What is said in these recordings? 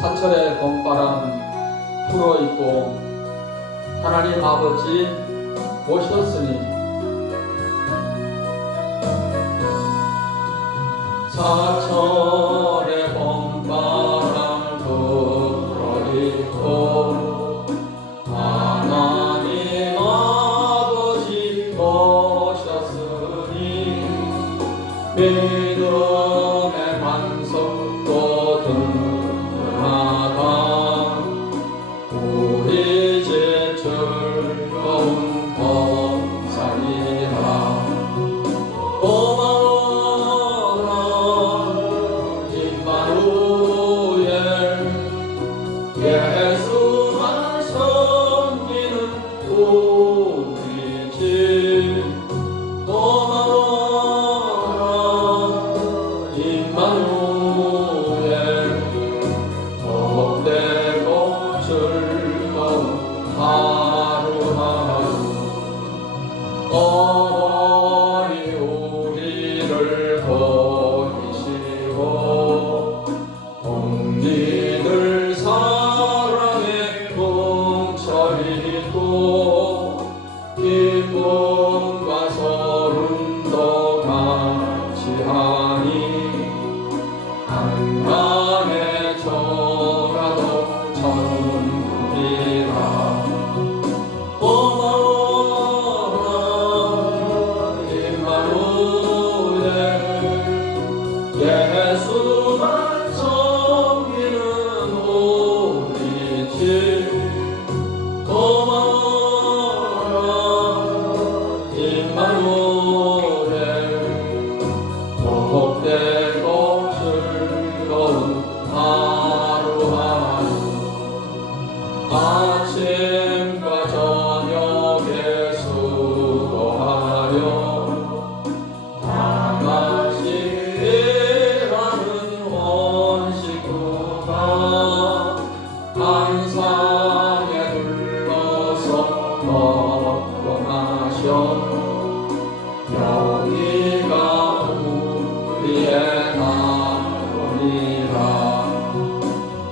사철의 봄바람 불어있고 하나님 아버지 모셨으니 사철의 봄바람 불어있고 하나님 아버지 모셨으니 믿음의 반석도 든든하다 우리 집 즐거운 범사이라 고마워라 임마누엘 예수만 섬기는 우리 집 고마워라 임마누엘 복되고 즐거운 하루하루 어머니 우리를 보이시고 동리들 사랑에 뭉쳐있고 기쁨과 소름도 같이하니 한강에 저라도 천국이라 고마워라 임마누엘 예수만 섬기는 우리 집 고마워라 임마누엘 복되고 즐거운 하루하루 아침과 저녁에 수고하려 다같이 일하는 온 식구가 한상에 둘러서 먹고 마셔 여기가 우리의 나라니라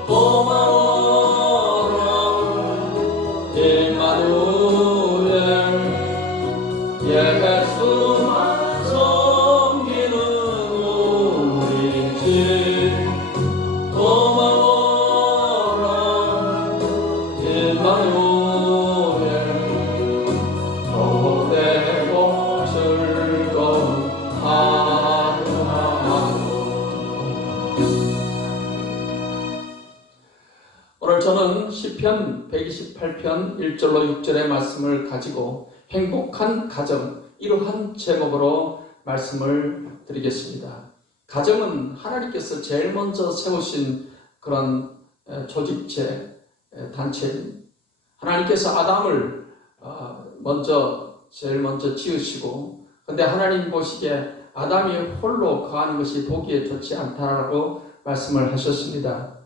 고마워라 임마누엘 예수만 섬기는 우리 집 고마워라 임마누엘 복되고 즐거운 하루하루 오늘 저는 시편 128편 1절로 6절의 말씀을 가지고 행복한 가정 이러한 제목으로 말씀을 드리겠습니다. 가정은 하나님께서 제일 먼저 세우신 그런 조직체, 단체입니다. 하나님께서 아담을 제일 먼저 지으시고 근데 하나님 보시기에 아담이 홀로 거하는 것이 보기에 좋지 않다라고 말씀을 하셨습니다.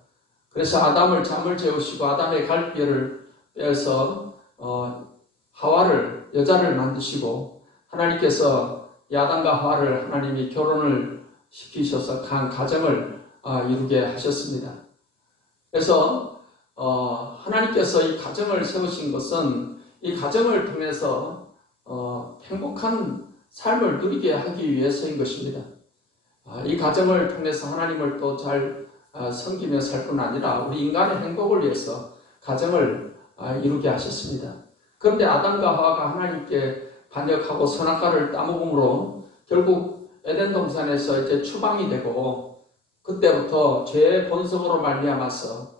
그래서 아담을 잠을 재우시고 아담의 갈비를 빼서 하와를 여자를 만드시고 하나님께서 이 아담과 하와를 하나님이 결혼을 시키셔서 한 가정을 이루게 하셨습니다. 그래서 하나님께서 이 가정을 세우신 것은 이 가정을 통해서 행복한 삶을 누리게 하기 위해서인 것입니다. 이 가정을 통해서 하나님을 또 잘 섬기며 살 뿐 아니라 우리 인간의 행복을 위해서 가정을 이루게 하셨습니다. 그런데 아담과 하와가 하나님께 반역하고 선악과를 따먹음으로 결국 에덴 동산에서 이제 추방이 되고 그때부터 죄의 본성으로 말미암아서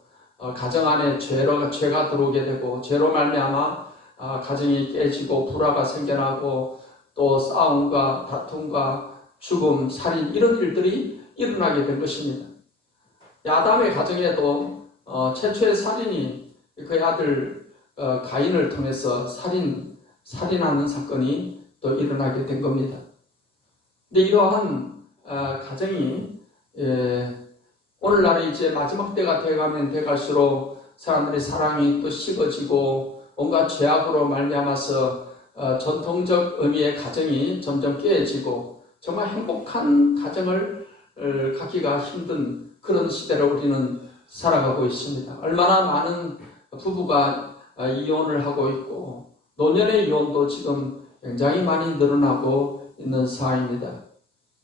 가정 안에 죄가 들어오게 되고 죄로 말미암아 가정이 깨지고 불화가 생겨나고 또 싸움과 다툼과 죽음, 살인 이런 일들이 일어나게 된 것입니다. 아담의 가정에도 최초의 살인이 그의 아들 가인을 통해서 살인하는 사건이 또 일어나게 된 겁니다. 근데 이러한 가정이 오늘날에 이제 마지막 때가 돼가면 돼갈수록 사람들의 사랑이 또 식어지고 온갖 죄악으로 말미암아서 전통적 의미의 가정이 점점 깨지고 정말 행복한 가정을 갖기가 힘든 그런 시대를 우리는 살아가고 있습니다. 얼마나 많은 부부가 이혼을 하고 있고 노년의 이혼도 지금 굉장히 많이 늘어나고 있는 상황입니다.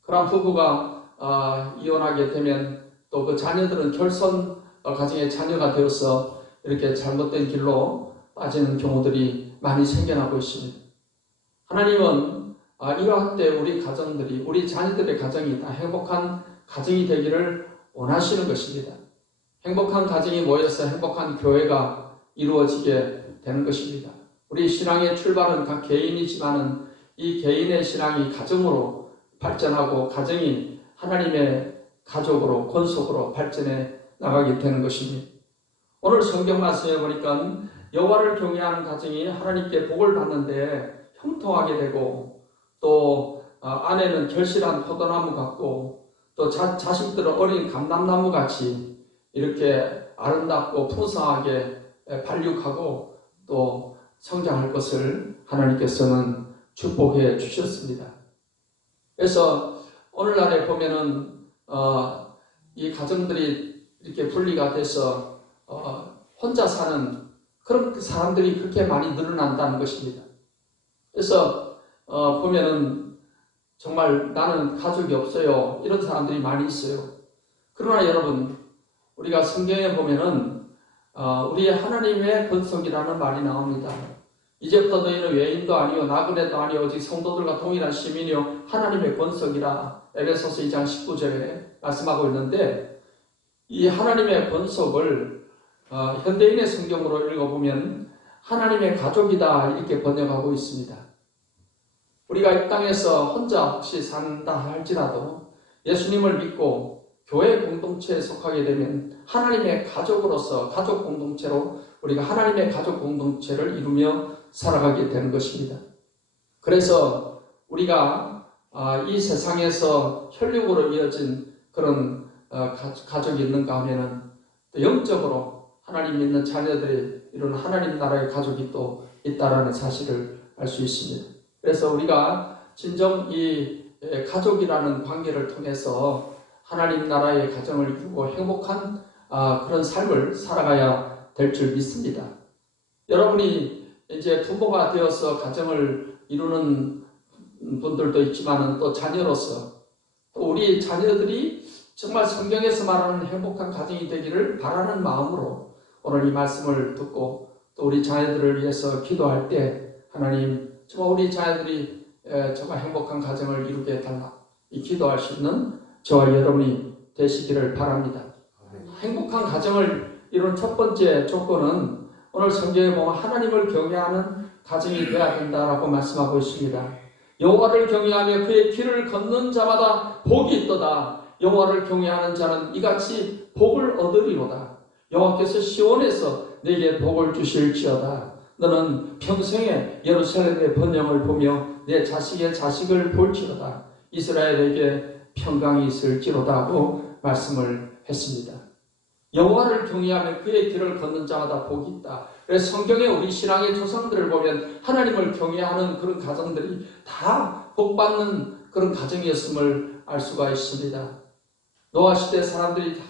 그런 부부가 이혼하게 되면 또 그 자녀들은 결손 가정의 자녀가 되어서 이렇게 잘못된 길로 빠지는 경우들이 많이 생겨나고 있습니다. 하나님은 이러한 때 우리 가정들이, 우리 자녀들의 가정이 다 행복한 가정이 되기를 원하시는 것입니다. 행복한 가정이 모여서 행복한 교회가 이루어지게 되는 것입니다. 우리 신앙의 출발은 각 개인이지만은 이 개인의 신앙이 가정으로 발전하고 가정이 하나님의 가족으로, 권속으로 발전해 나가게 되는 것입니다. 오늘 성경 말씀에 보니까 여호와를 경외하는 가정이 하나님께 복을 받는데 형통하게 되고 또 아내는 결실한 포도나무 같고 또 자식들은 어린 감람나무 같이 이렇게 아름답고 풍성하게 발육하고 또 성장할 것을 하나님께서는 축복해 주셨습니다. 그래서 오늘날에 보면은 이 가정들이 이렇게 분리가 돼서 혼자 사는 그런 사람들이 그렇게 많이 늘어난다는 것입니다. 그래서 보면은 정말 나는 가족이 없어요. 이런 사람들이 많이 있어요. 그러나 여러분, 우리가 성경에 보면은 우리 하나님의 권속이라는 말이 나옵니다. 이제부터 너희는 외인도 아니요 나그네도 아니요 오직 성도들과 동일한 시민이요 하나님의 권속이라 에베소서 2장 19절에 말씀하고 있는데 이 하나님의 권속을 현대인의 성경으로 읽어보면 하나님의 가족이다 이렇게 번역하고 있습니다. 우리가 이 땅에서 혼자 혹시 산다 할지라도 예수님을 믿고 교회 공동체에 속하게 되면 하나님의 가족으로서 가족 공동체로 우리가 하나님의 가족 공동체를 이루며 살아가게 되는 것입니다. 그래서 우리가 이 세상에서 혈육으로 이어진 그런 가족이 있는 가운데는 또 영적으로 하나님 믿는 자녀들이 이런 하나님 나라의 가족이 또 있다라는 사실을 알 수 있습니다. 그래서 우리가 진정 이 가족이라는 관계를 통해서 하나님 나라의 가정을 이루고 행복한 그런 삶을 살아가야 될 줄 믿습니다. 여러분이 이제 부모가 되어서 가정을 이루는 분들도 있지만 또 자녀로서 또 우리 자녀들이 정말 성경에서 말하는 행복한 가정이 되기를 바라는 마음으로 오늘 이 말씀을 듣고 또 우리 자녀들을 위해서 기도할 때 하나님 정말 우리 자녀들이 정말 행복한 가정을 이루게 해달라 이 기도할 수 있는 저와 여러분이 되시기를 바랍니다. 행복한 가정을 이루는 첫 번째 조건은 오늘 성경에 보면 하나님을 경외하는 가정이 되어야 된다라고 말씀하고 있습니다. 여호와를 경외하며 그의 길을 걷는 자마다 복이 있도다. 여호와를 경외하는 자는 이같이 복을 얻으리로다. 여호와께서 시온에서 내게 복을 주실지어다. 너는 평생에 예루살렘의 번영을 보며 내 자식의 자식을 볼지로다. 이스라엘에게 평강이 있을지로다 하고 말씀을 했습니다. 여호와를 경외하며 그의 길을 걷는 자마다 복이 있다. 그래서 성경에 우리 신앙의 조상들을 보면 하나님을 경외하는 그런 가정들이 다 복받는 그런 가정이었음을 알 수가 있습니다. 노아 시대 사람들이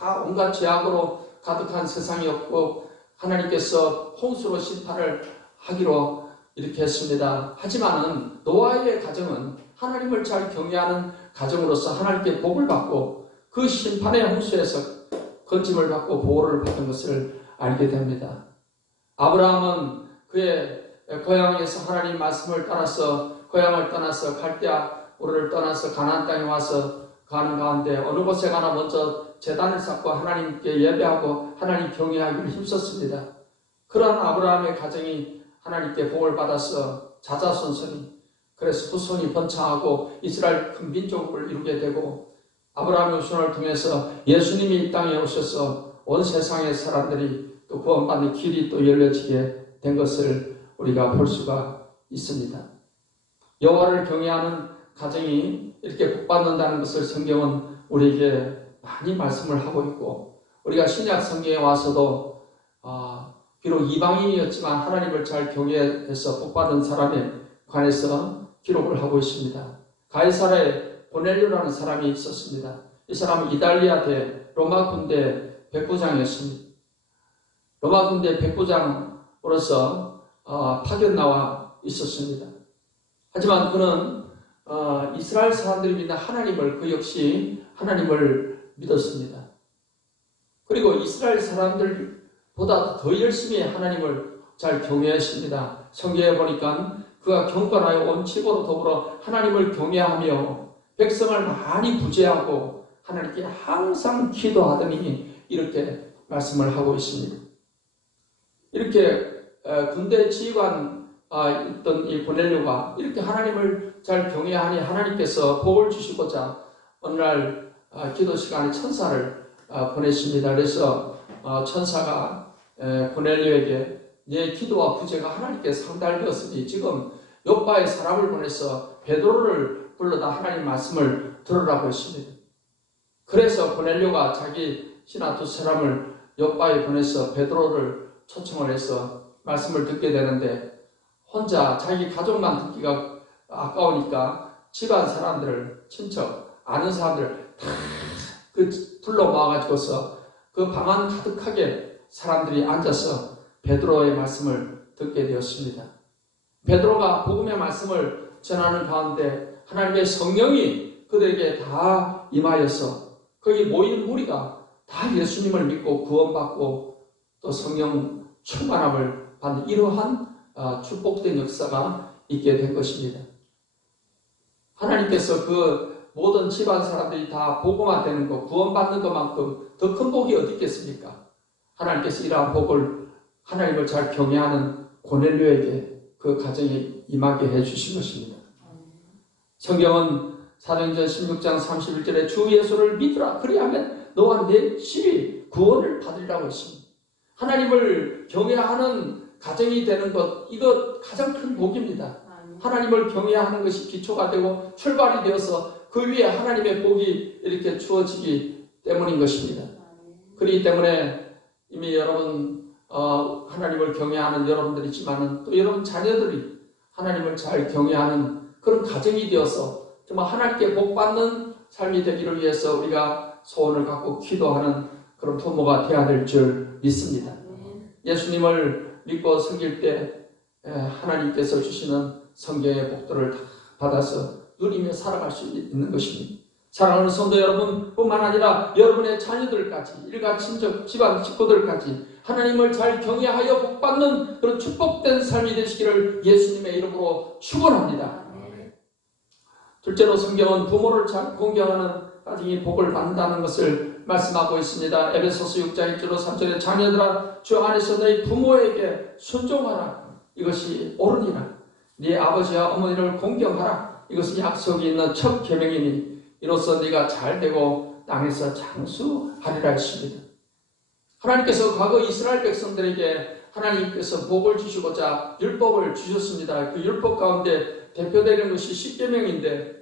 다 온갖 죄악으로 가득한 세상이었고 하나님께서 홍수로 심판을 하기로 이렇게 했습니다. 하지만은 노아의 가정은 하나님을 잘 경외하는 가정으로서 하나님께 복을 받고 그 심판의 홍수에서 건짐을 받고 보호를 받은 것을 알게 됩니다. 아브라함은 그의 고향에서 하나님 말씀을 따라서 고향을 떠나서 갈대아 우르를 떠나서 가나안 땅에 와서 가는 가운데 어느 곳에 가나 먼저 제단을 쌓고 하나님께 예배하고 하나님 경외하기를 힘썼습니다. 그런 아브라함의 가정이 하나님께 복을 받아서 자자손손이 그래서 후손이 번창하고 이스라엘 큰 민족을 이루게 되고 아브라함의 후손을 통해서 예수님이 이 땅에 오셔서 온 세상의 사람들이 또 구원받는 길이 또 열려지게 된 것을 우리가 볼 수가 있습니다. 여호와를 경외하는 가정이 이렇게 복받는다는 것을 성경은 우리에게 많이 말씀을 하고 있고 우리가 신약 성경에 와서도 비록 이방인이었지만 하나님을 잘 경외해서 복받은 사람에 관해서 기록을 하고 있습니다. 가이사라에 고넬료라는 사람이 있었습니다. 이 사람은 이달리아 대 로마 군대 백부장이었습니다. 로마 군대 백부장으로서 파견 나와 있었습니다. 하지만 그는 이스라엘 사람들이 믿는 하나님을, 그 역시 하나님을 믿었습니다. 그리고 이스라엘 사람들보다 더 열심히 하나님을 잘 경외했습니다. 성경에 보니까 그가 경건하여 온 치고로 더불어 하나님을 경외하며 백성을 많이 부재하고 하나님께 항상 기도하더니 이렇게 말씀을 하고 있습니다. 이렇게 군대 지휘관 있던 이 고넬료가 이렇게 하나님을 잘 경외하니 하나님께서 복을 주시고자 어느 날 기도 시간에 천사를 보냈습니다. 그래서 천사가 고넬료에게 내 기도와 부재가 하나님께 상달되었으니 지금 요파에 사람을 보내서 베드로를 불러다 하나님 말씀을 들으라고 했습니다. 그래서 고넬료가 자기 신하 두 사람을 요파에 보내서 베드로를 초청을 해서 말씀을 듣게 되는데 혼자 자기 가족만 듣기가 아까우니까 집안 사람들, 친척, 아는 사람들 다 불러 모아가지고서 그 방 안 가득하게 사람들이 앉아서 베드로의 말씀을 듣게 되었습니다. 베드로가 복음의 말씀을 전하는 가운데 하나님의 성령이 그들에게 다 임하여서 거기 모인 무리가 다 예수님을 믿고 구원받고 또 성령 충만함을 받는 이러한 축복된 역사가 있게 된 것입니다. 하나님께서 그 모든 집안 사람들이 다 복음화 되는 것, 구원받는 것만큼 더 큰 복이 어디 있겠습니까? 하나님께서 이러한 복을 하나님을 잘 경외하는 고넬료에게 그 가정에 임하게 해주신 것입니다. 성경은 사도행전 16장 31절에 주 예수를 믿으라 그리하면 너와 내 집이 구원을 받으리라고 했습니다. 하나님을 경외하는 가정이 되는 것, 이것 가장 큰 복입니다. 하나님을 경외하는 것이 기초가 되고 출발이 되어서 그 위에 하나님의 복이 이렇게 주어지기 때문인 것입니다. 그렇기 때문에 이미 여러분 하나님을 경외하는 여러분들이지만 또 여러분 자녀들이 하나님을 잘 경외하는 그런 가정이 되어서 정말 하나님께 복받는 삶이 되기를 위해서 우리가 소원을 갖고 기도하는 그런 부모가 되어야 될 줄 믿습니다. 예수님을 믿고 섬길 때 하나님께서 주시는 성경의 복들을 다 받아서 누리며 살아갈 수 있는 것입니다. 사랑하는 성도 여러분뿐만 아니라 여러분의 자녀들까지, 일가 친척, 집안 식구들까지 하나님을 잘 경외하여 복받는 그런 축복된 삶이 되시기를 예수님의 이름으로 축원합니다. 둘째로 성경은 부모를 잘 공경하는 가정이 복을 받는다는 것을 말씀하고 있습니다. 에베소서 6장 1절로 3절에 자녀들아 주 안에서 너희 부모에게 순종하라. 이것이 옳으니라. 네 아버지와 어머니를 공경하라. 이것은 약속이 있는 첫 계명이니 이로써 네가 잘되고 땅에서 장수하리라 했습니다. 하나님께서 과거 이스라엘 백성들에게 하나님께서 복을 주시고자 율법을 주셨습니다. 그 율법 가운데 대표되는 것이 십계명인데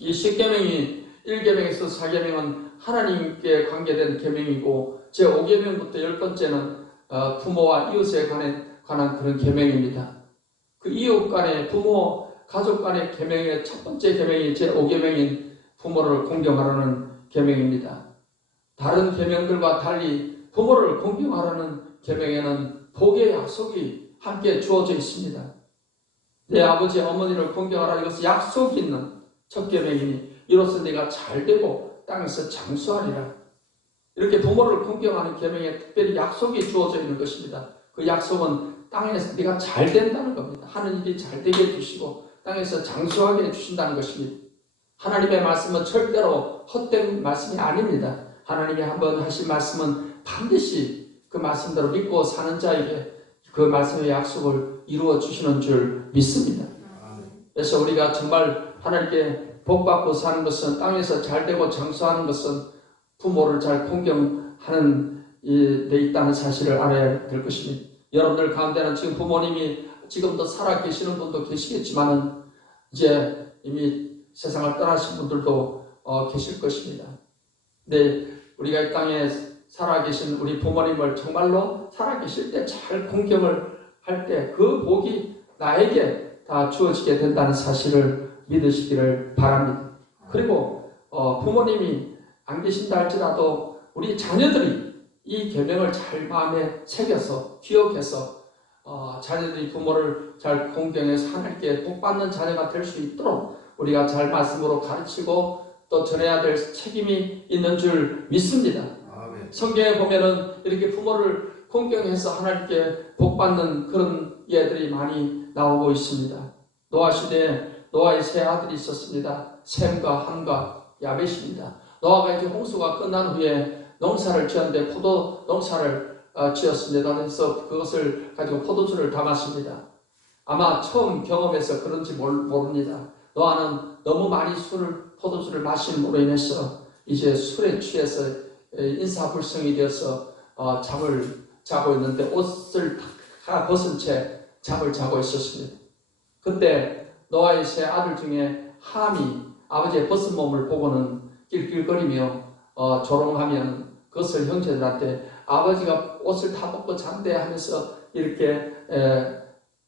이 십계명이 1계명에서 4계명은 하나님께 관계된 계명이고 제5계명부터 10번째는 부모와 이웃에 관한 그런 계명입니다. 그 이웃 간의 부모, 가족 간의 계명의 첫 번째 계명이 제5계명인 부모를 공경하라는 계명입니다. 다른 계명들과 달리 부모를 공경하라는 계명에는 복의 약속이 함께 주어져 있습니다. 내 아버지 어머니를 공경하라. 이것은 약속이 있는 첫 계명이니 이로써 내가 잘되고 땅에서 장수하리라. 이렇게 부모를 공경하는 계명에 특별히 약속이 주어져 있는 것입니다. 그 약속은 땅에서 네가 잘된다는 겁니다. 하는 일이 잘되게 해주시고 땅에서 장수하게 해주신다는 것입니다. 하나님의 말씀은 절대로 헛된 말씀이 아닙니다. 하나님이 한번 하신 말씀은 반드시 그 말씀대로 믿고 사는 자에게 그 말씀의 약속을 이루어 주시는 줄 믿습니다. 그래서 우리가 정말 하나님께 복받고 사는 것은 땅에서 잘되고 장수하는 것은 부모를 잘 공경하는 데 있다는 사실을 알아야 될 것입니다. 여러분들 가운데는 지금 부모님이 지금도 살아 계시는 분도 계시겠지만은 이제 이미 세상을 떠나신 분들도 계실 것입니다. 네, 우리가 이 땅에 살아계신 우리 부모님을 정말로 살아계실 때 잘 공경을 할 때 그 복이 나에게 다 주어지게 된다는 사실을 믿으시기를 바랍니다. 그리고 부모님이 안 계신다 할지라도 우리 자녀들이 이 계명을 잘 마음에 새겨서 기억해서 자녀들이 부모를 잘 공경해서 하나님께 복받는 자녀가 될 수 있도록 우리가 잘 말씀으로 가르치고 또 전해야 될 책임이 있는 줄 믿습니다. 성경에 보면은 이렇게 부모를 공경해서 하나님께 복받는 그런 예들이 많이 나오고 있습니다. 노아 시대에 노아의 세 아들이 있었습니다. 셈과 함과 야벳입니다. 노아가 이제 홍수가 끝난 후에 농사를 지었는데 포도 농사를 지었습니다. 그래서 그것을 가지고 포도주를 담았습니다. 아마 처음 경험해서 그런지 모릅니다. 노아는 너무 많이 포도주를 마심으로 인해서 이제 술에 취해서 인사불성이 되어서 잠을 자고 있는데 옷을 다 벗은 채 잠을 자고 있었습니다. 그때 노아의 세 아들 중에 함이 아버지의 벗은 몸을 보고는 낄낄거리며 조롱하면 그것을 형제들한테 아버지가 옷을 다 벗고 잔대 하면서 이렇게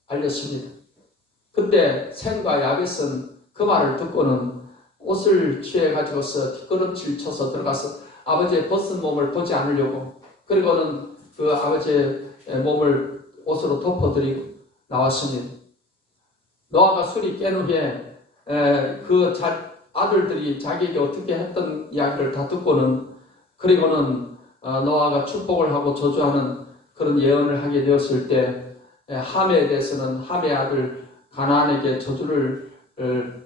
알렸습니다. 그때 셈과 야벳은 그 말을 듣고는 옷을 취해가지고서 뒷걸음질 쳐서 들어가서 아버지의 벗은 몸을 보지 않으려고, 그리고는 그 아버지의 몸을 옷으로 덮어드리고 나왔습니다. 노아가 술이 깬 후에 그 아들들이 자기에게 어떻게 했던 이야기를 다 듣고는, 그리고는 노아가 축복을 하고 저주하는 그런 예언을 하게 되었을 때 함에 대해서는 함의 아들 가나안에게 저주를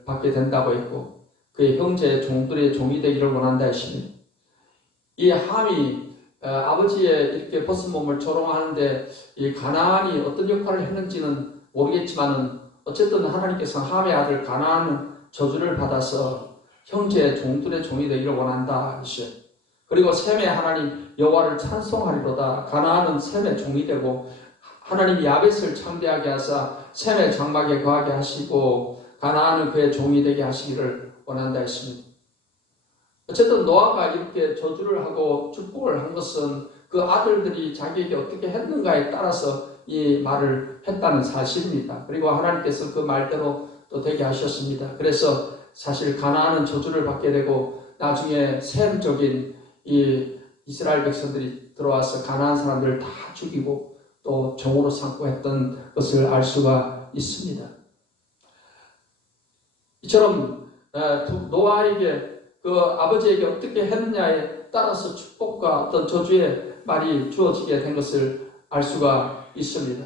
받게 된다고 했고 그의 형제의 종들의 종이 되기를 원한다 했습니다. 이 함이 아버지의 이렇게 벗은 몸을 조롱하는데 이 가나안이 어떤 역할을 했는지는 모르겠지만은 어쨌든 하나님께서 함의 아들 가나안은 저주를 받아서 형제의 종들의 종이 되기를 원한다 하셨어요. 그리고 셈의 하나님 여호와를 찬송하리로다. 가나안은 셈의 종이 되고 하나님이 야벳을 창대하게 하사 셈의 장막에 거하게 하시고 가나안은 그의 종이 되게 하시기를 원한다 했습니다. 어쨌든 노아가 이렇게 저주를 하고 축복을 한 것은 그 아들들이 자기에게 어떻게 했는가에 따라서 이 말을 했다는 사실입니다. 그리고 하나님께서 그 말대로 또 되게 하셨습니다. 그래서 사실 가나안은 저주를 받게 되고 나중에 셈족인 이 이스라엘 백성들이 들어와서 가나안 사람들을 다 죽이고 또 종으로 삼고 했던 것을 알 수가 있습니다. 이처럼 노아에게 그 아버지에게 어떻게 했느냐에 따라서 축복과 어떤 저주의 말이 주어지게 된 것을 알 수가 있습니다.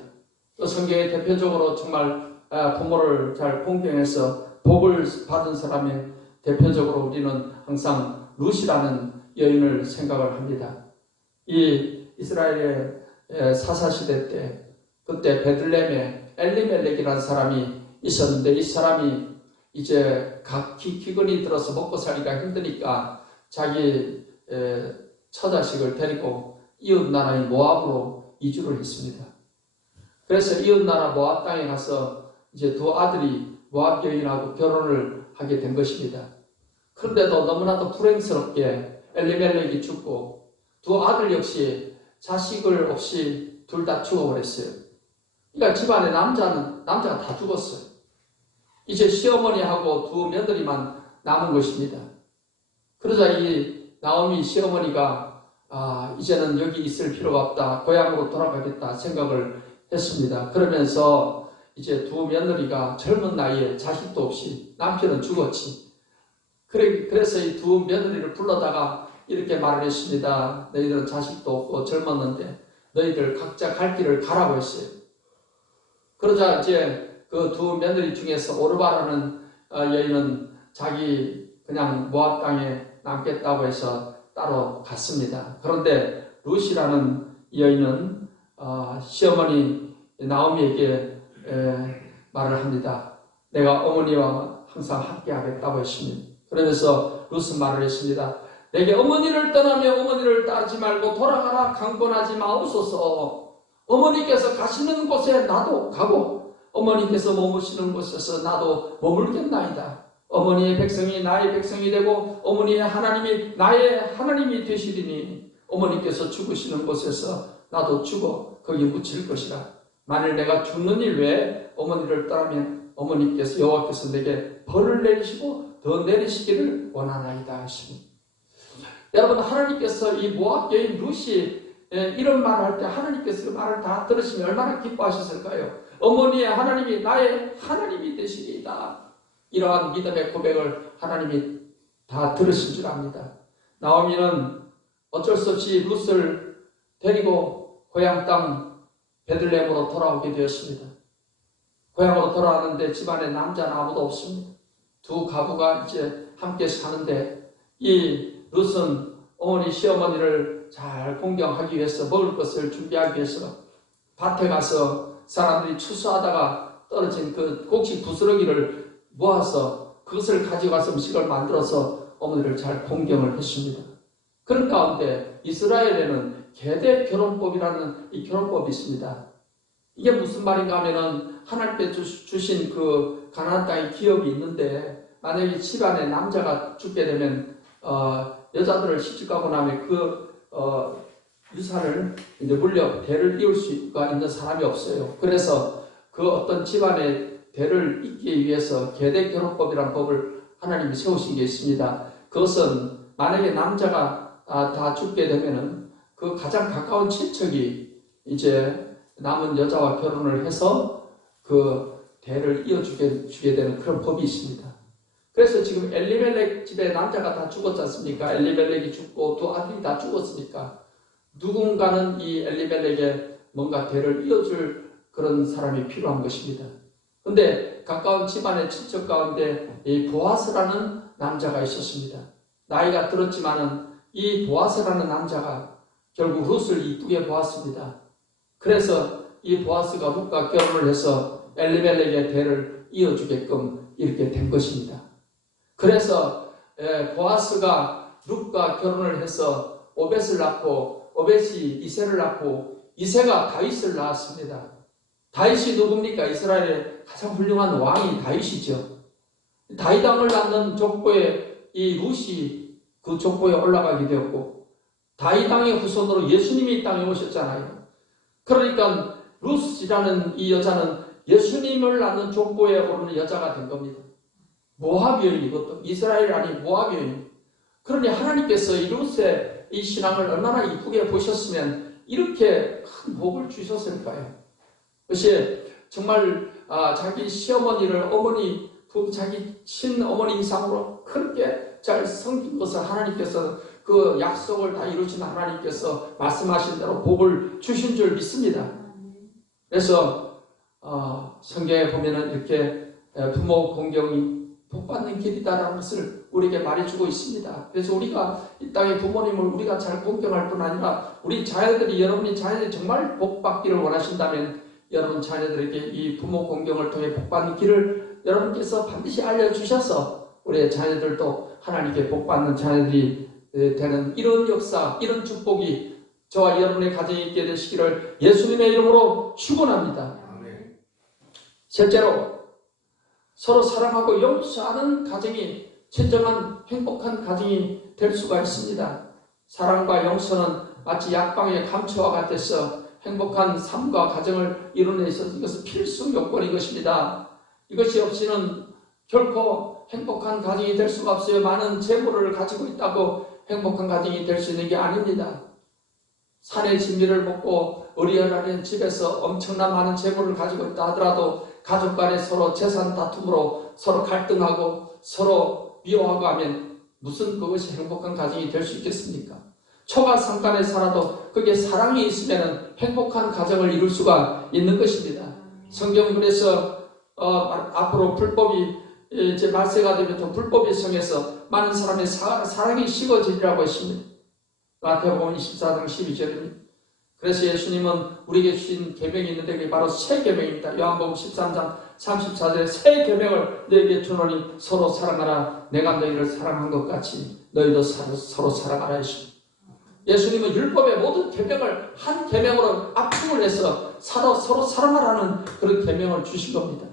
또 성경에 대표적으로 정말 부모를 잘 공경해서 복을 받은 사람의 대표적으로 우리는 항상 룻이라는 여인을 생각을 합니다. 이 이스라엘의 사사시대 때 그때 베들레헴에 엘리멜렉이라는 사람이 있었는데 이 사람이 이제 각 기근이 들어서 먹고 살기가 힘드니까 자기 처자식을 데리고 이웃나라인 모압으로 이주를 했습니다. 그래서 이웃나라 모압 땅에 가서 이제 두 아들이 모압 여인하고 결혼을 하게 된 것입니다. 그런데도 너무나도 불행스럽게 엘리멜렉이 죽고 두 아들 역시 자식을 없이 둘 다 죽어버렸어요. 그러니까 집안에 남자가 다 죽었어요. 이제 시어머니하고 두 며느리만 남은 것입니다. 그러자 이 나오미 시어머니가 이제는 여기 있을 필요가 없다. 고향으로 돌아가겠다 생각을 했습니다. 그러면서 이제 두 며느리가 젊은 나이에 자식도 없이 남편은 죽었지. 그래서 이 두 며느리를 불러다가 이렇게 말을 했습니다. 너희들은 자식도 없고 젊었는데 너희들 각자 갈 길을 가라고 했어요. 그러자 이제 그 두 며느리 중에서 오르바라는 여인은 자기 그냥 모압 땅에 남겠다고 해서 따로 갔습니다. 그런데 룻이라는 여인은 시어머니 나오미에게 말을 합니다. 내가 어머니와 항상 함께 하겠다고 했습니다. 그러면서 룻은 말을 했습니다. 내게 어머니를 떠나며 어머니를 따르지 말고 돌아가라 강권하지 마옵소서. 어머니께서 가시는 곳에 나도 가고 어머니께서 머무시는 곳에서 나도 머물겠나이다. 어머니의 백성이 나의 백성이 되고 어머니의 하나님이 나의 하나님이 되시리니 어머니께서 죽으시는 곳에서 나도 죽어 거기 묻힐 것이라. 만일 내가 죽는 일 외에 어머니를 떠나면 어머니께서 여호와께서 내게 벌을 내리시고 더 내리시기를 원하나이다 하시니. 여러분, 하나님께서 이 모압 여인 룻이 이런 말을 할 때 하나님께서 그 말을 다 들으시면 얼마나 기뻐하셨을까요? 어머니의 하나님이 나의 하나님이 되시리이다. 이러한 믿음의 고백을 하나님이 다 들으신 줄 압니다. 나오미는 어쩔 수 없이 룻을 데리고 고향 땅 베들레헴으로 돌아오게 되었습니다. 고향으로 돌아왔는데 집안에 남자는 아무도 없습니다. 두 가부가 이제 함께 사는데 이 룻은 어머니 시어머니를 잘 공경하기 위해서 먹을 것을 준비하기 위해서 밭에 가서 사람들이 추수하다가 떨어진 그 곡식 부스러기를 모아서 그것을 가져가서 음식을 만들어서 어머니를 잘 공경을 했습니다. 그런 가운데 이스라엘에는 계대 결혼법이라는 이 결혼법이 있습니다. 이게 무슨 말인가 하면은 하나님께 주신 그 가나안 땅의 기업이 있는데 만약에 집안에 남자가 죽게 되면 여자들을 시집가고 나면 그 유산을 이제 물려 대를 이을 수가 있는 사람이 없어요. 그래서 그 어떤 집안의 대를 잇기 위해서 계대 결혼법이라는 법을 하나님이 세우신 게 있습니다. 그것은 만약에 남자가 다 죽게 되면은 그 가장 가까운 친척이 이제 남은 여자와 결혼을 해서 그 대를 이어주게 되는 그런 법이 있습니다. 그래서 지금 엘리멜렉 집에 남자가 다 죽었지 않습니까? 엘리멜렉이 죽고 두 아들이 다 죽었으니까 누군가는 이 엘리멜렉에 뭔가 대를 이어줄 그런 사람이 필요한 것입니다. 그런데 가까운 집안의 친척 가운데 이 보아스라는 남자가 있었습니다. 나이가 들었지만은 이 보아스라는 남자가 결국 룻을 이쁘게 보았습니다. 그래서 이 보아스가 룻과 결혼을 해서 엘리멜렉의 대를 이어주게끔 이렇게 된 것입니다. 그래서 보아스가 룻과 결혼을 해서 오벳을 낳고 오벳이 이새를 낳고 이새가 다윗을 낳았습니다. 다윗이 누굽니까? 이스라엘의 가장 훌륭한 왕이 다윗이죠. 다윗 왕을 낳는 족보에 이 룻이 그 족보에 올라가게 되었고 다윗 왕의 후손으로 예수님이 이 땅에 오셨잖아요. 그러니까 룻이라는 이 여자는 예수님을 낳는 족보에 오르는 여자가 된 겁니다. 모압 여인, 이것도 이스라엘 아닌 모압 여인. 그러니 하나님께서 이 룻의 이 신앙을 얼마나 이쁘게 보셨으면 이렇게 큰 복을 주셨을까요? 그것이 정말 자기 시어머니를 어머니, 자기 친어머니 이상으로 그렇게 잘 섬긴 것을 하나님께서 그 약속을 다 이루신 하나님께서 말씀하신 대로 복을 주신 줄 믿습니다. 그래서 성경에 보면은 이렇게 부모 공경이 복받는 길이다라는 것을 우리에게 말해주고 있습니다. 그래서 우리가 이 땅의 부모님을 우리가 잘 공경할 뿐 아니라 우리 자녀들이 여러분이 자녀들이 정말 복받기를 원하신다면 여러분 자녀들에게 이 부모 공경을 통해 복받는 길을 여러분께서 반드시 알려주셔서 우리의 자녀들도 하나님께 복받는 자녀들이 되는 이런 역사, 이런 축복이 저와 여러분의 가정에 있게 되시기를 예수님의 이름으로 축원합니다. 실제로 서로 사랑하고 용서하는 가정이 진정한 행복한 가정이 될 수가 있습니다. 사랑과 용서는 마치 약방의 감초와 같아서 행복한 삶과 가정을 이루는 데 있어서 이것은 필수 요건인 것입니다. 이것이 없이는 결코 행복한 가정이 될 수가 없어요. 많은 재물을 가지고 있다고 행복한 가정이 될 수 있는 게 아닙니다. 산의 진미를 먹고 의리어라는 집에서 엄청난 많은 재물을 가지고 있다 하더라도 가족 간에 서로 재산 다툼으로 서로 갈등하고 서로 미워하고 하면 무슨 그것이 행복한 가정이 될 수 있겠습니까? 초가 상간에 살아도 그게 사랑이 있으면 행복한 가정을 이룰 수가 있는 것입니다. 성경은 그래서 앞으로 불법이 이제 말세가 되면 또 불법의 성에서 많은 사람의 사랑이 식어지리라고 했습니다. 마태복음 24장 12절입니다. 그래서 예수님은 우리에게 주신 계명이 있는데 그게 바로 새 계명입니다. 요한복음 13장 34절에 새 계명을 너에게 주노니 서로 사랑하라. 내가 너희를 사랑한 것 같이 너희도 서로 사랑하라 했습니다. 예수님은 율법의 모든 계명을 한 계명으로 압축을 해서 서로 사랑하라는 그런 계명을 주신 겁니다.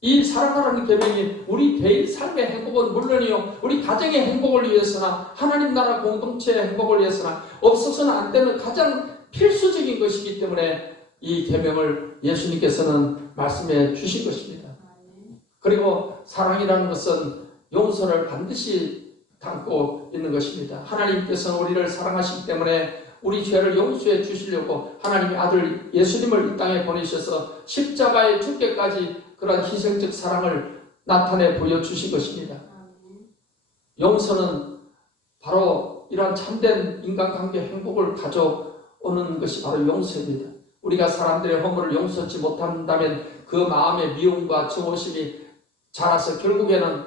이 사랑하라는 계명이 우리 개인 삶의 행복은 물론이요 우리 가정의 행복을 위해서나 하나님 나라 공동체의 행복을 위해서나 없어서는 안 되는 가장 필수적인 것이기 때문에 이 계명을 예수님께서는 말씀해 주신 것입니다. 그리고 사랑이라는 것은 용서를 반드시 담고 있는 것입니다. 하나님께서는 우리를 사랑하시기 때문에 우리 죄를 용서해 주시려고 하나님의 아들 예수님을 이 땅에 보내셔서 십자가에 죽기까지 그런 희생적 사랑을 나타내 보여주신 것입니다. 용서는 바로 이런 참된 인간관계 행복을 가져오는 것이 바로 용서입니다. 우리가 사람들의 허물을 용서하지 못한다면 그 마음의 미움과 증오심이 자라서 결국에는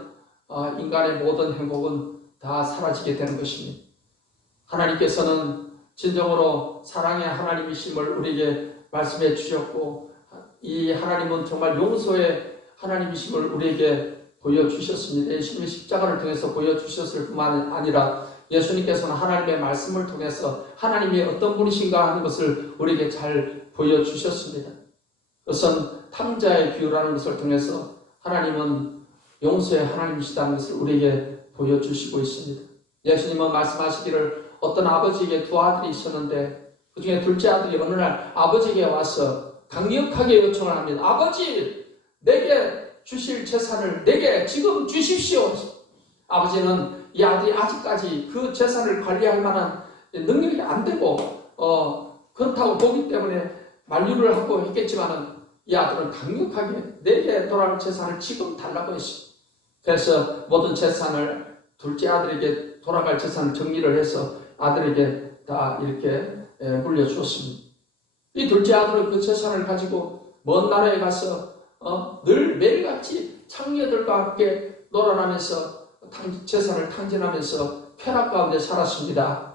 인간의 모든 행복은 다 사라지게 되는 것입니다. 하나님께서는 진정으로 사랑의 하나님이심을 우리에게 말씀해 주셨고 이 하나님은 정말 용서의 하나님이심을 우리에게 보여주셨습니다. 예수님의 십자가를 통해서 보여주셨을 뿐만 아니라 예수님께서는 하나님의 말씀을 통해서 하나님이 어떤 분이신가 하는 것을 우리에게 잘 보여주셨습니다. 그것은 탕자의 비유라는 것을 통해서 하나님은 용서의 하나님이시다는 것을 우리에게 보여주시고 있습니다. 예수님은 말씀하시기를 어떤 아버지에게 두 아들이 있었는데 그 중에 둘째 아들이 어느 날 아버지에게 와서 강력하게 요청을 합니다. 아버지, 내게 주실 재산을 내게 지금 주십시오. 아버지는 이 아들이 아직까지 그 재산을 관리할 만한 능력이 안 되고 그렇다고 보기 때문에 만류를 하고 했겠지만은 이 아들은 강력하게 내게 돌아올 재산을 지금 달라고 했습니다. 그래서 모든 재산을 둘째 아들에게 돌아갈 재산을 정리를 해서 아들에게 다 이렇게 물려주었습니다. 이 둘째 아들은 그 재산을 가지고 먼 나라에 가서 늘 매일같이 창녀들과 함께 놀아나면서 재산을 탕진하면서 쾌락 가운데 살았습니다.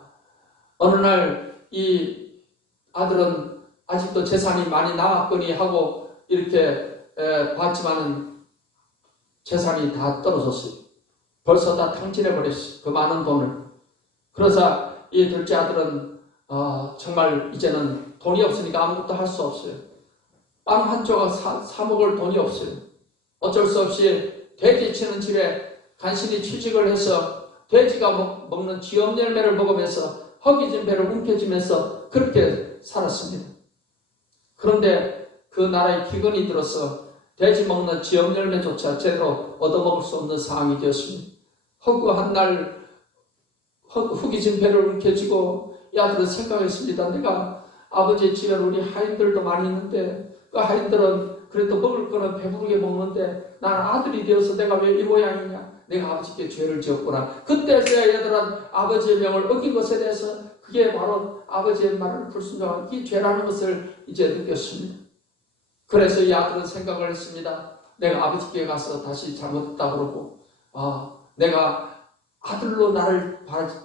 어느 날 이 아들은 아직도 재산이 많이 남았거니 하고 이렇게 봤지만은 재산이 다 떨어졌어요. 벌써 다 탕진해버렸어요. 그 많은 돈을. 그러자 이 둘째 아들은 정말 이제는 돈이 없으니까 아무것도 할 수 없어요. 빵 한 조각 사 먹을 돈이 없어요. 어쩔 수 없이 돼지 치는 집에 간신히 취직을 해서 돼지가 먹는 쥐엄 열매를 먹으면서 허기진 배를 움켜쥐면서 그렇게 살았습니다. 그런데 그 나라에 기근이 들어서 돼지 먹는 쥐엄 열매조차 제대로 얻어먹을 수 없는 상황이 되었습니다. 허구한 날 후기진 배를 움켜쥐고 이 아들은 생각했습니다. 내가 아버지의 집에 우리 하인들도 많이 있는데 그 하인들은 그래도 먹을 거는 배부르게 먹는데 나는 아들이 되어서 내가 왜 이 모양이냐? 내가 아버지께 죄를 지었구나. 그때서야 얘들은 아버지의 명을 어긴 것에 대해서 그게 바로 아버지의 말을 불순종한 이 죄라는 것을 이제 느꼈습니다. 그래서 이 아들은 생각을 했습니다. 내가 아버지께 가서 다시 잘못했다 그러고 내가 아들로 나를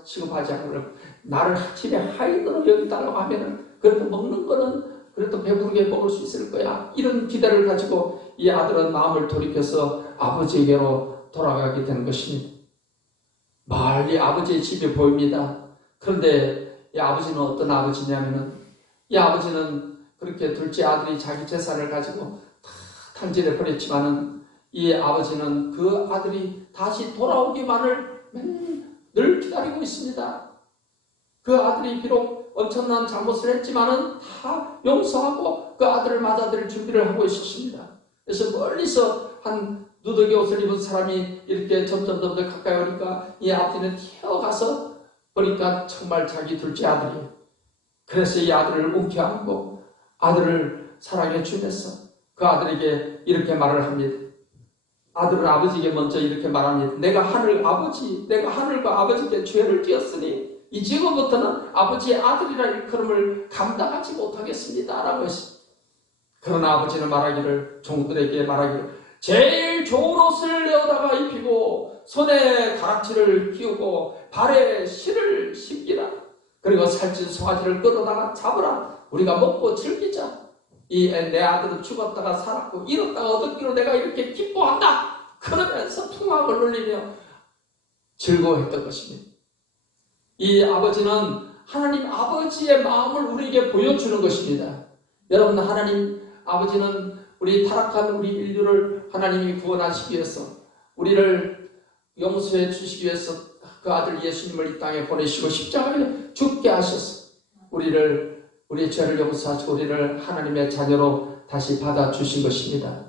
취급하지 않고 나를 집에 하인으로 여기달라고 하면은 그래도 먹는 거는 그래도 배부르게 먹을 수 있을 거야. 이런 기대를 가지고 이 아들은 마음을 돌이켜서 아버지에게로 돌아가게 된 것입니다. 멀리 아버지의 집이 보입니다. 그런데 이 아버지는 어떤 아버지냐면은 이 아버지는 그렇게 둘째 아들이 자기 재산을 가지고 다 탕진해 버렸지만은 이 아버지는 그 아들이 다시 돌아오기만을 늘 기다리고 있습니다. 그 아들이 비록 엄청난 잘못을 했지만은 다 용서하고 그 아들을 맞아들일 준비를 하고 있었습니다. 그래서 멀리서 한 누더기 옷을 입은 사람이 이렇게 점점 더 가까이 오니까 이 아버지는 튀어가서 보니까 정말 자기 둘째 아들이에요. 그래서 이 아들을 움켜안고 아들을 사랑해 주면서 그 아들에게 이렇게 말을 합니다. 아들은 아버지에게 먼저 이렇게 말합니다. 내가 하늘과 아버지께 죄를 지었으니 이 지금부터는 아버지의 아들이라 일컬음을 감당하지 못하겠습니다. 라고 했습니다. 그러나 아버지는 종들에게 말하기를 제일 좋은 옷을 내어다가 입히고 손에 가락지를 끼우고 발에 실을 신기라. 그리고 살찐 송아지를 끌어다가 잡으라. 우리가 먹고 즐기자. 내 아들은 죽었다가 살았고 잃었다가 얻었기로 내가 이렇게 기뻐한다. 그러면서 풍악을 울리며 즐거워했던 것입니다. 이 아버지는 하나님 아버지의 마음을 우리에게 보여주는 것입니다. 여러분, 하나님 아버지는 우리 타락한 우리 인류를 하나님이 구원하시기 위해서 우리를 용서해 주시기 위해서 그 아들 예수님을 이 땅에 보내시고 십자가에 죽게 하셔서 우리의 죄를 용서하시고 우리를 하나님의 자녀로 다시 받아주신 것입니다.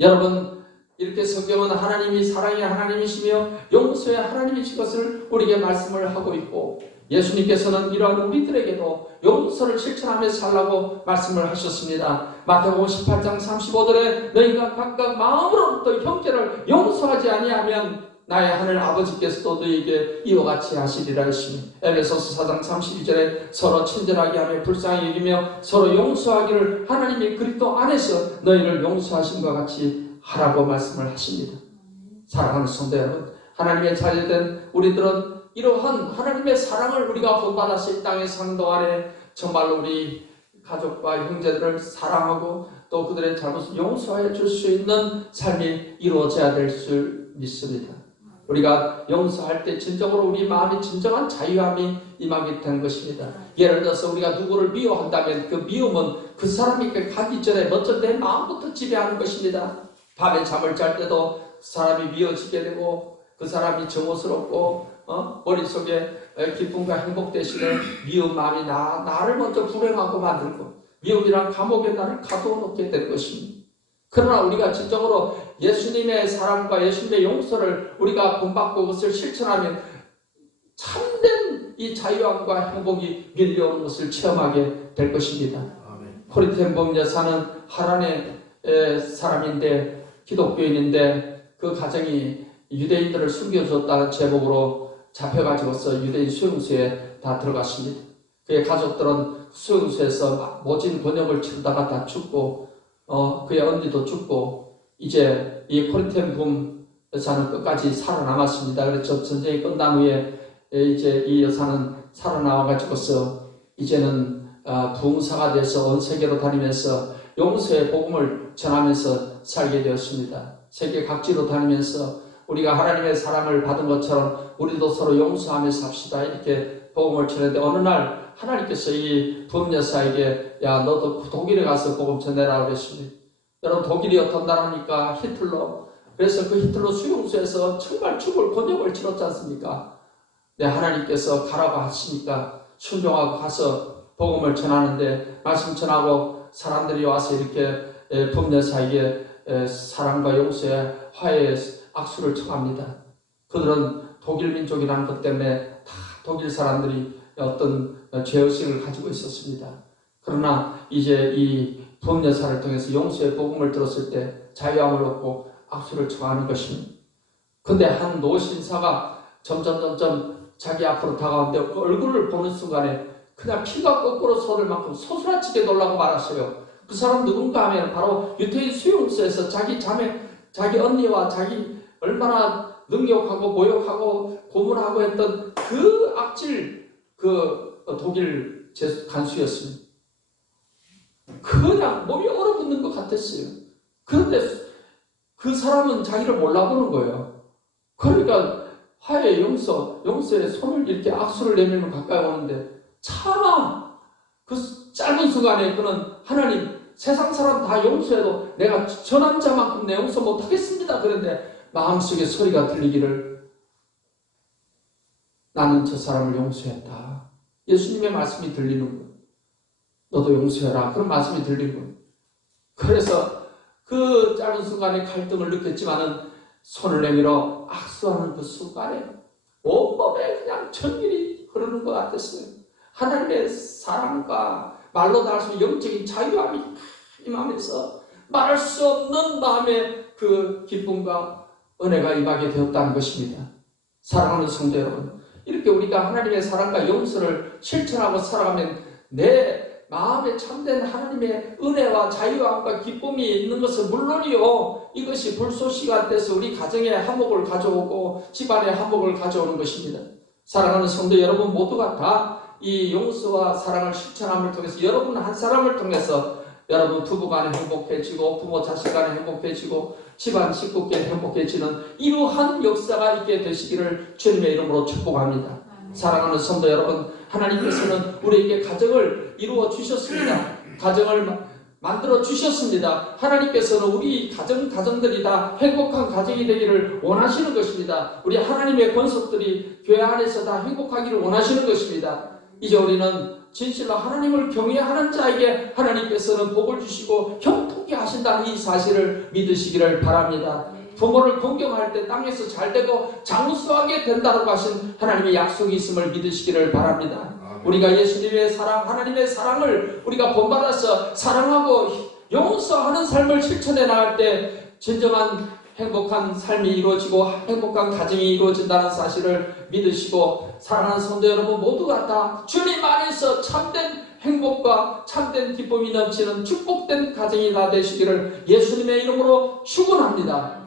여러분, 이렇게 성경은 하나님이 사랑의 하나님이시며 용서의 하나님이신 것을 우리에게 말씀을 하고 있고, 예수님께서는 이러한 우리들에게도 용서를 실천하며 살라고 말씀을 하셨습니다. 마태복음 18장 35절에 너희가 각각 마음으로부터 형제를 용서하지 아니하면 나의 하늘 아버지께서도 너희에게 이와 같이 하시리라 하시니, 에베소서 4장 32절에 서로 친절하게 하며 불쌍히 여기며 서로 용서하기를 하나님이 그리스도 안에서 너희를 용서하신 것 같이 하라고 말씀을 하십니다. 사랑하는 성도 여러분, 하나님의 자녀된 우리들은 이러한 하나님의 사랑을 우리가 본받아서 이 땅에 사는 동안에 정말로 우리 가족과 형제들을 사랑하고 또 그들의 잘못을 용서해 줄 수 있는 삶이 이루어져야 될 줄 믿습니다. 우리가 용서할 때 진정으로 우리 마음이 진정한 자유함이 임하게 되는 것입니다. 예를 들어서 우리가 누구를 미워한다면 그 미움은 그 사람이 가기 전에 먼저 내 마음부터 지배하는 것입니다. 밤에 잠을 잘 때도 그 사람이 미워지게 되고 그 사람이 정오스럽고 머릿속에 기쁨과 행복 대신에 미운 마음이 나를 먼저 불행하고 만들고 미움이란 감옥에 나를 가두어 놓게 될 것입니다. 그러나 우리가 진정으로 예수님의 사랑과 예수님의 용서를 우리가 본받고 그것을 실천하면 참된 이 자유함과 행복이 밀려오는 것을 체험하게 될 것입니다. 코린থ 봄 여사는 하란의 사람인데 기독교인인데 그 가정이 유대인들을 숨겨줬다는 제목으로 잡혀가지고서 유대인 수용소에 다 들어갔습니다. 그의 가족들은 수용소에서 모진 곤욕을 치르다가 다 죽고 그의 언니도 죽고 이제 이 코린থ 봄 여사는 끝까지 살아남았습니다. 그래서 전쟁이 끝난 후에 이제 이 여사는 살아나와가지고서 이제는 부흥사가 돼서 온 세계로 다니면서 용서의 복음을 전하면서 살게 되었습니다. 세계 각지로 다니면서 우리가 하나님의 사랑을 받은 것처럼 우리도 서로 용서하며 삽시다 이렇게 복음을 전했는데, 어느 날 하나님께서 이 부흥여사에게 야 너도 독일에 가서 복음 전해라 그랬습니다. 여러분 독일이 어떤 나라입니까? 히틀러. 그래서 그 히틀러 수용소에서 정말 죽을 곤욕을 치렀지 않습니까? 네, 하나님께서 가라고 하시니까 순종하고 가서 복음을 전하는데, 말씀 전하고 사람들이 와서 이렇게 부흥여사에게 사랑과 용서의 화해의 악수를 청합니다. 그들은 독일 민족이라는 것 때문에 다 독일 사람들이 어떤 죄의식을 가지고 있었습니다. 그러나 이제 이 부흥여사를 통해서 용서의 복음을 들었을 때 자유함을 얻고 악수를 청하는 것입니다. 근데 한 노신사가 점점 자기 앞으로 다가오는데 그 얼굴을 보는 순간에 그냥 피가 거꾸로 솟을 만큼 소스라치게 놀라고 말았어요. 그 사람 누군가 하면 바로 유태인 수용소에서 자기 자매, 자기 언니와 자기 얼마나 능욕하고 모욕하고 고문하고 했던 그 악질 그 독일 간수였습니다. 그냥 몸이 얼어붙는 것 같았어요. 그런데 그 사람은 자기를 몰라보는 거예요. 그러니까 화해 용서에 손을 이렇게 악수를 내밀면 가까이 오는데 차마 그 짧은 순간에 그는 하나님 세상 사람 다 용서해도 내가 저 남자만큼 내 용서 못하겠습니다. 그런데 마음속에 소리가 들리기를 나는 저 사람을 용서했다. 예수님의 말씀이 들리는 거예요. 너도 용서해라. 그런 말씀이 들리는 거예요. 그래서 그 짧은 순간에 갈등을 느꼈지만은 손을 내밀어 악수하는 그 순간에 온몸에 그냥 전율이 흐르는 것 같았어요. 하나님의 사랑과 말로 다 할 수 있는 영적인 자유함이 임하면서 말할 수 없는 마음의 그 기쁨과 은혜가 임하게 되었다는 것입니다. 사랑하는 성도 여러분, 이렇게 우리가 하나님의 사랑과 용서를 실천하고 살아가면 내 마음에 참된 하나님의 은혜와 자유함과 기쁨이 있는 것은 물론이요, 이것이 불쏘시간 돼서 우리 가정에 화목을 가져오고 집안에 화목을 가져오는 것입니다. 사랑하는 성도 여러분 모두가 다 이 용서와 사랑을 실천함을 통해서 여러분 한 사람을 통해서 여러분 부부간에 행복해지고 부모 자식간에 행복해지고 집안 식구끼리 행복해지는 이러한 역사가 있게 되시기를 주님의 이름으로 축복합니다. 사랑하는 성도 여러분, 하나님께서는 우리에게 가정을 이루어 주셨습니다. 가정을 만들어 주셨습니다. 하나님께서는 우리 가정들이 다 행복한 가정이 되기를 원하시는 것입니다. 우리 하나님의 권속들이 교회 안에서 다 행복하기를 원하시는 것입니다. 이제 우리는 진실로 하나님을 경외하는 자에게 하나님께서는 복을 주시고 형통케 하신다는 이 사실을 믿으시기를 바랍니다. 부모를 공경할 때 땅에서 잘 되고 장수하게 된다고 하신 하나님의 약속이 있음을 믿으시기를 바랍니다. 우리가 예수님의 사랑, 하나님의 사랑을 우리가 본받아서 사랑하고 용서하는 삶을 실천해 나갈 때 진정한 행복한 삶이 이루어지고 행복한 가정이 이루어진다는 사실을 믿으시고 사랑하는 성도 여러분 모두가 다 주님 안에서 참된 행복과 참된 기쁨이 넘치는 축복된 가정이 다 되시기를 예수님의 이름으로 축원합니다.